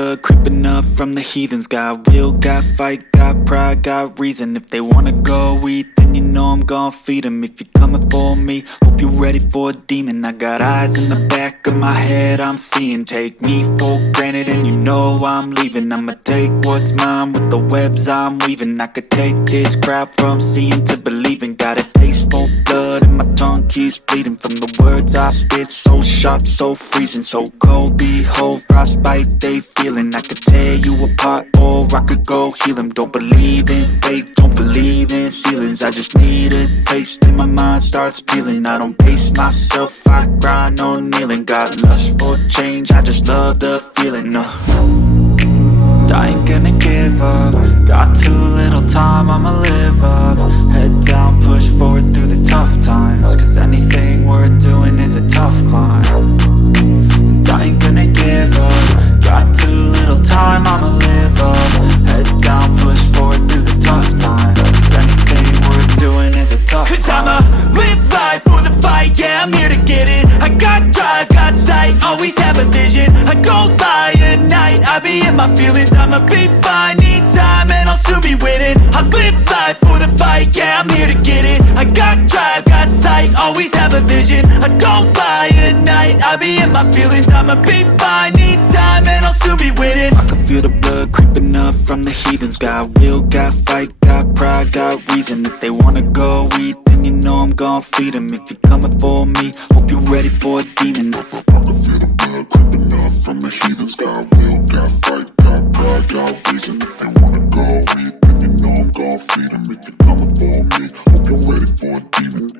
blood creeping up from the heathens. Got will, got fight, got pride, got reason. If they wanna go eat, then you know I'm gon' feed them. If you're coming for me, hope you're ready for a demon. I got eyes in the back of my head, I'm seeing. Take me for granted and you know I'm leaving. I'ma take what's mine with the webs I'm weaving. I could take this crowd from seeing to believing. Got a taste for blood and my tongue keeps bleeding from the words I spit. So sharp, so freezing, so cold. Behold, frostbite they feeling. I could tear you apart or I could go heal them. Don't believe in fate, don't believe in ceilings. I just need a taste and my mind starts peeling. I don't pace myself, I grind on kneeling. Got lust for change, I just love the feeling. I ain't gonna give up. Got too little time, I'ma live up. Head down, push forward through the tough times. Cause anything worth doing is a tough climb. And I ain't gonna give up. Got too little time, I'ma live up. Head down, push forward through the tough times. Cause anything worth doing is a tough climb. Cause I'ma live life for the fight, yeah, I'm here to get it. I got drive, got sight, always have a vision. I don't lie at night, I be in my feelings. I'ma be fine, need time and I'll soon be winning. I live life for the fight, yeah, I'm here to get it. I got drive, got sight, always have a vision. I don't lie at night, I be in my feelings. I'ma be fine, need time and I'll soon be winning. I can feel the blood creeping up from the heathens. Got will, got fight, got pride, got reason. If they wanna go eat, then you know I'm gon' feed them. If you're coming for me, hope you're ready for a demon. I can feel the blood creeping up from the heathens. Got will, got fight, got pride, got reason. If they wanna go eat, then you know I'm gon' feed them. If you're coming for me, hope you're ready for a demon.